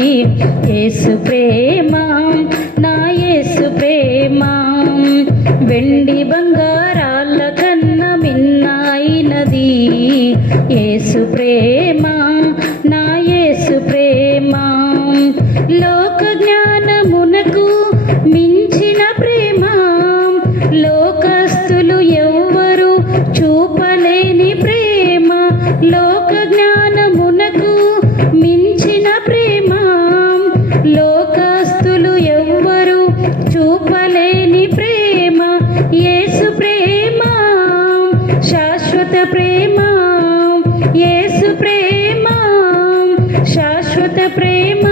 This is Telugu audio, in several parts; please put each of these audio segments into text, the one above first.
యేసు ప్రేమ నా యేసు ప్రేమ. వెండి బంగారాల కన్న మిన్నాయినది. యేసు ప్రేమ ప్రేమ శాశ్వత ప్రేమ.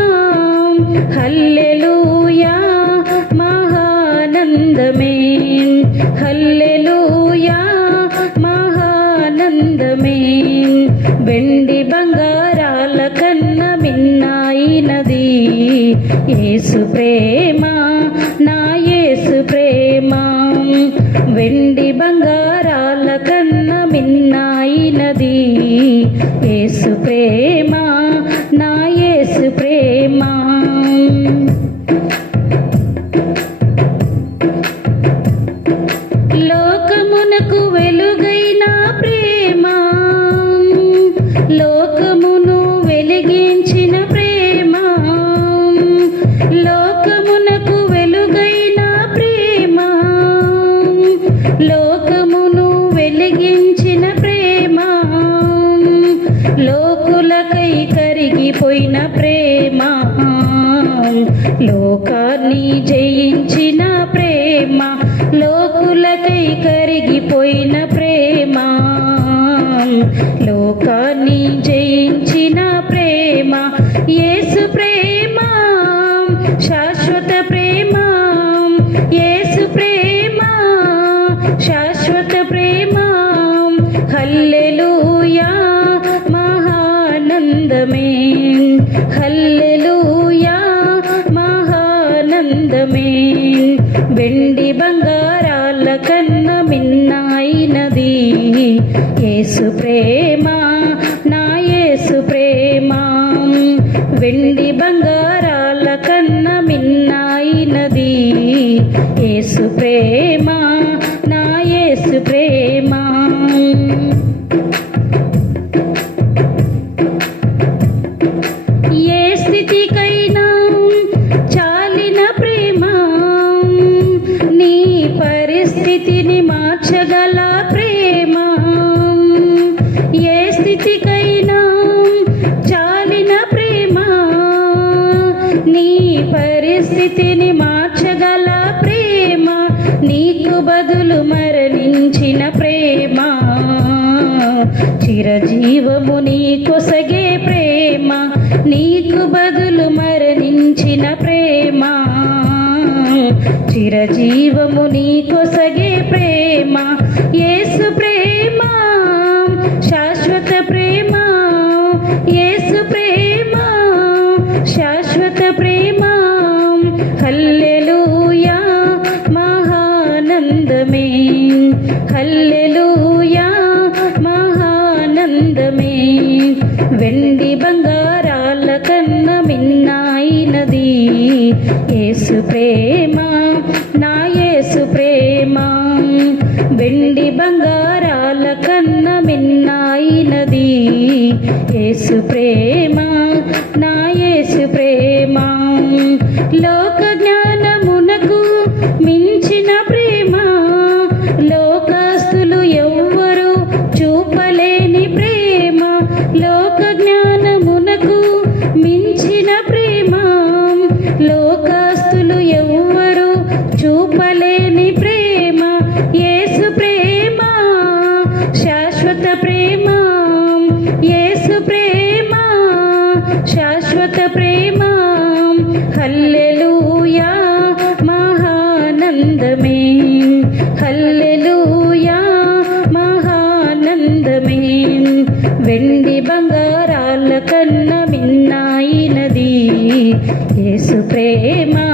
హల్లెలూయా మహానందమే. హల్లెలూయా మహానందమే. వెండి బంగారాల కన్న మిన్నాయినది ఏసు ప్రేమ నా ఏసు ప్రేమ. వెండి బంగారాల కన్న మిన్నాయినది యేసు ప్రేమ ప్రేమ లోకాన్ని జయించిన ప్రేమ లోకులకై కరిగిపోయిన ప్రేమ లోకాన్ని జయించిన వెండి బంగారాల కన్న మిన్నాయినది ఏసు ప్రేమ నా ఏసు ప్రేమ. వెండి బంగారాల కన్న మిన్నాయినది ఏసు ప్రేమ నా ఏసు ప్రేమ. ఏ స్థితికైనా చాలిన ప్రేమ. పరిస్థితిని మార్చగల ప్రేమ. ఏ స్థితికైనా చాలిన ప్రేమ. నీ పరిస్థితిని మార్చగల ప్రేమ. నీకు బదులు మరణించిన ప్రేమ. చిరజీవము నీ కొసగే జీవము నీ కొసగే ప్రేమ యేసు ప్రేమ శాశ్వత ప్రేమ యేసు ప్రేమ శాశ్వత ప్రేమ. హల్లెలూయా మహానందమే. హల్లెలూయా మహానందమే. వెండి బంగారాల కన్న మిన్నాయినది. యేసు ప్రేమ. వెండి బంగారాల కన్న మిన్నాయినది. ఏసు ప్రేమ నా ఏసు ప్రేమ. లోక యేసు ప్రేమ శాశ్వత ప్రేమ హల్లెలూయా మహానందమే. హల్లెలూయా మహానందమే. వెండి బంగారాల కన్న మిన్నాయినది. యేసు ప్రేమ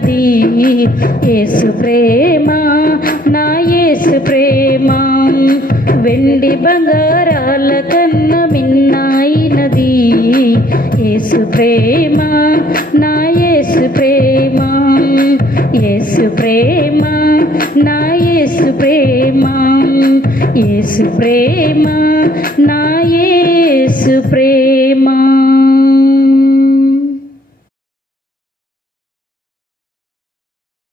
ఉన్నది. యేసు ప్రేమ నా యేసు ప్రేమ. వెండి బంగారాల కన్న మిన్నాయినది. యేసు ప్రేమ నా యేసు ప్రేమ. యేసు ప్రేమ నా యేసు ప్రేమ. యేసు ప్రేమ నా యేసు ప్రేమ.